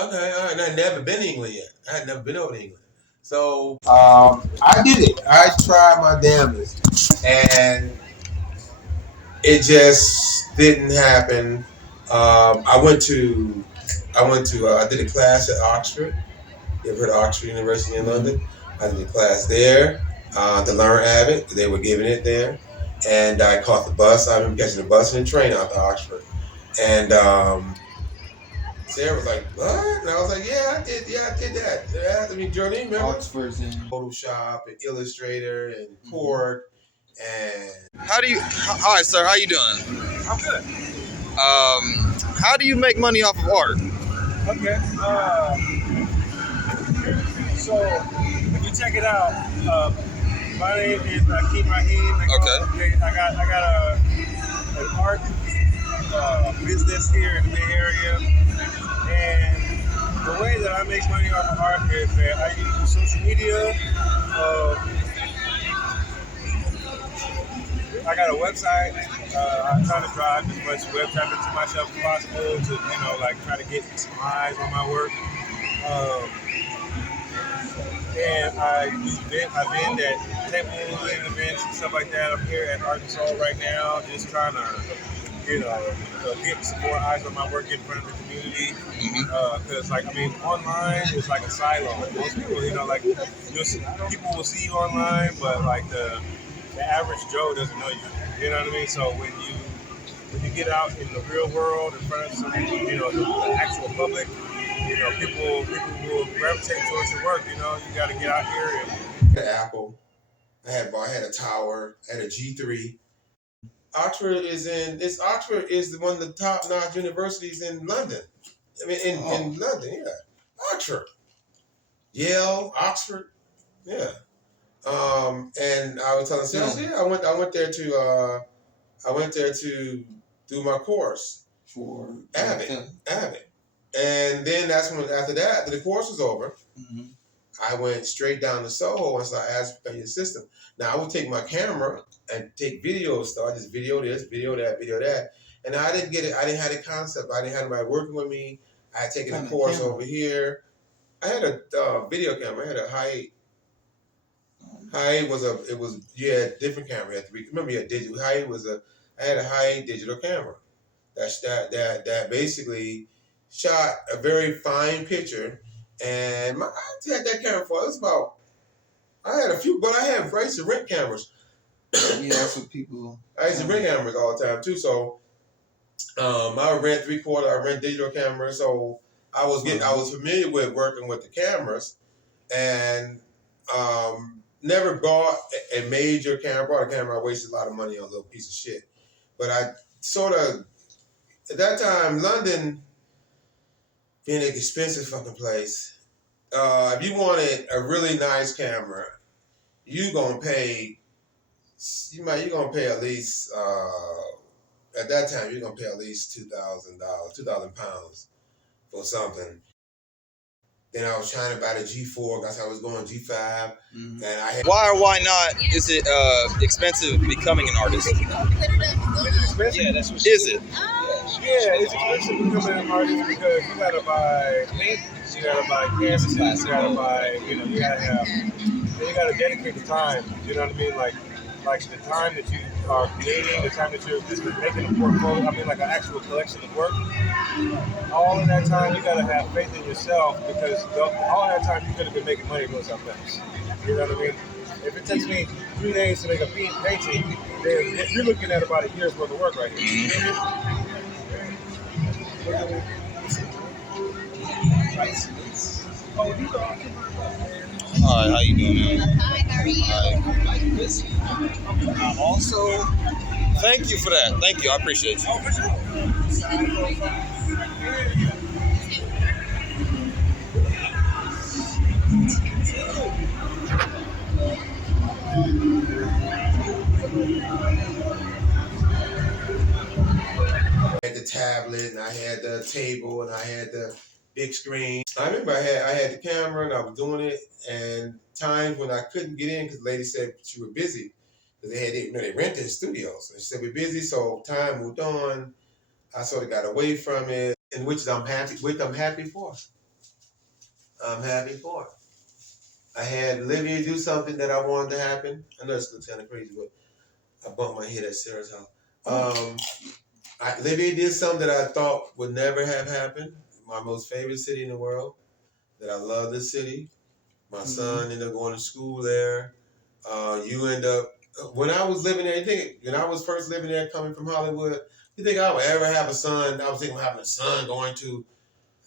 Okay, all right. I've never been to England yet. I had never been over to England. So I did it. I tried my damnedest, and it just didn't happen. I went to I did a class at Oxford. You ever heard of Oxford University in London? I did a class there to learn Avid. They were giving it there, and I caught the bus. I remember catching the bus and the train out to Oxford, and Sarah was like, "What?" And I was like, "Yeah, I did. Yeah, I did that. Yeah, I mean, Journey, remember? Oxford's in Photoshop and Illustrator and Cork and." How do you? Hi, sir. How you doing? I'm good. How do you make money off of art? Okay. So if you check it out, my name is Akeem Raheem. Okay. I got an art business here in the Bay Area, and the way that I make money off of art is that I use social media. I got a website. I'm trying to drive as much web traffic to myself as possible to, like try to get some eyes on my work. And I vend at table events and stuff like that. I'm here at Art and Soul right now, just trying to, get some more eyes on my work in front of the community. Because, online is like a silo. Most people, people will see you online, but like the average Joe doesn't know you. You know what I mean? So when you get out in the real world in front of some, the actual public, people will gravitate towards your work. You got to get out here and. Apple. I had a tower. I had a G3. Oxford is one of the top-notch universities in London. I mean, in London, yeah. Oxford, Yale, Oxford, yeah. And I was telling Sales, I went there to do my course for Avid. And then that's when after the course was over, I went straight down to Soho and started asking for your system. Now I would take my camera and take video stuff. I just video this, video that, video that. And I didn't get it. I didn't have the concept. I didn't have anybody working with me. I had taken a course over here. I had a video camera. I had a Hi8. Hi8 different camera. Remember you had digital. I had a Hi8 digital camera. That basically shot a very fine picture. And I had that camera for, I had a few, but I used to rent cameras. Yeah, that's what people. I used to rent cameras all the time too. So, I would rent I rent digital cameras. So I was familiar with working with the cameras, and never bought a major camera. I bought a camera. I wasted a lot of money on a little piece of shit. But I sort of, at that time, London being an expensive fucking place. If you wanted a really nice camera, you're gonna pay at least at that time you're gonna pay at least $2,000, £2,000 for something. Then I was trying to buy the G4 because I was going G5, and I had. Why or why not is it expensive becoming an artist? Is it expensive? Yeah, that's what. Is it? Yeah, it's expensive becoming an artist because you gotta buy paint, you gotta buy canvases, you gotta buy, you gotta dedicate the time. You know what I mean? Like the time that you are creating, the time that you're just making a portfolio. I mean, like an actual collection of work. All of that time, you gotta have faith in yourself because all that time you could have been making money doing something else. You know what I mean? If it takes me 3 days to make a painting, then you're looking at about a year's worth of work right here. Hi, how you doing, man? Hi, how are you? Hi. Also, thank you for that. Thank you. I appreciate you. I had the tablet, and I had the table, and I had the big screen. I remember I had the camera, and I was doing it, and times when I couldn't get in because the lady said she was busy. Because they rented studios. And she said, we're busy, so time moved on. I sort of got away from it, and which I'm happy for. I'm happy for it. I had Olivia do something that I wanted to happen. I know it's kind of crazy, but I bumped my head at Sarah's house. Olivia did something that I thought would never have happened. My most favorite city in the world. That I love this city. My son ended up going to school there. You end up when I was living there. You think when I was first living there, coming from Hollywood, you think I would ever have a son? I was thinking of having a son going to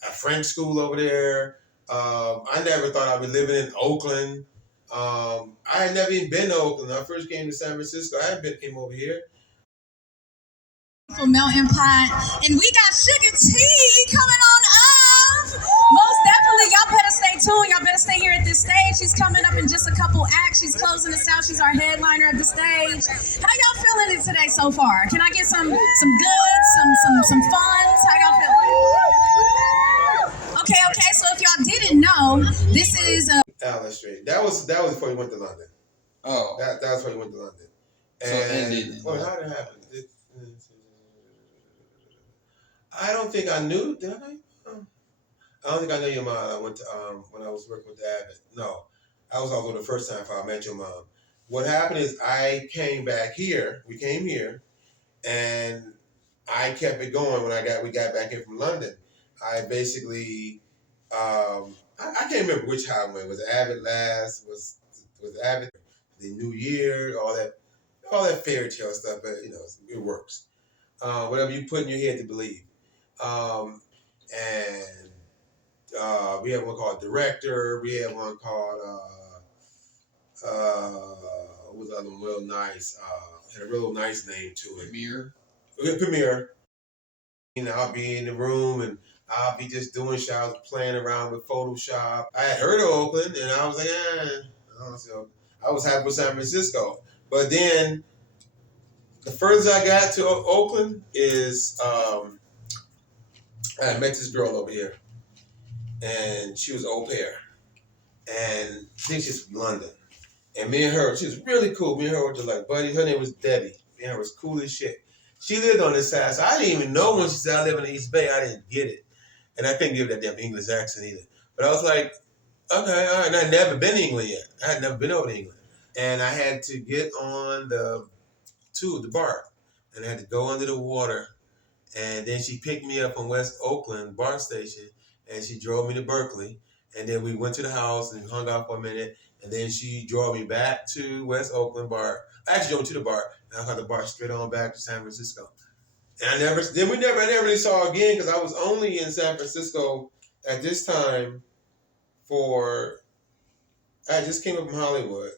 a French school over there. I never thought I'd be living in Oakland. I had never even been to Oakland. When I first came to San Francisco, I hadn't came over here. Melting pot, and we got sugar tea coming on up. Most definitely, y'all better stay tuned. Y'all better stay here at this stage. She's coming up in just a couple acts. She's closing us out. She's our headliner of the stage. How y'all feeling it today so far? Can I get some goods, some funds? How y'all feeling? Okay. So if y'all didn't know, this is Alice Street. That was before you went to London. Oh, That was before you went to London. so it ended. How did it happen? I don't think I knew. Did I know you? I don't think I knew your mom. I went to when I was working with Abbott. No, I was also the first time I met your mom. What happened is I came back here. We came here, and I kept it going when we got back in from London. I basically I can't remember which highway was Abbott last was Abbott the New Year all that fairy tale stuff, but it works. Whatever you put in your head to believe. And we have one called Director. We have one called what was the other one? Real nice. Had a real nice name to it. Premiere. I'll be in the room and I'll be just doing shit. I was playing around with Photoshop. I had heard of Oakland and I was like, So I was happy with San Francisco. But then the furthest I got to Oakland is I met this girl over here, and she was au pair, and I think she's from London. And me and her, she was really cool. Me and her were just like buddies. Her name was Debbie. Me and her was cool as shit. She lived on this side, so I didn't even know when she said I live in the East Bay. I didn't get it, and I couldn't give that damn English accent either. But I was like, okay, all right. And I'd never been to England yet. I had never been over to England, and I had to get on the BART, and I had to go under the water. And then she picked me up from West Oakland BART station, and she drove me to Berkeley. And then we went to the house and hung out for a minute. And then she drove me back to West Oakland BART. I actually drove to the BART, and I got the BART straight on back to San Francisco. And I never really saw her again because I was only in San Francisco at this time I just came up from Hollywood.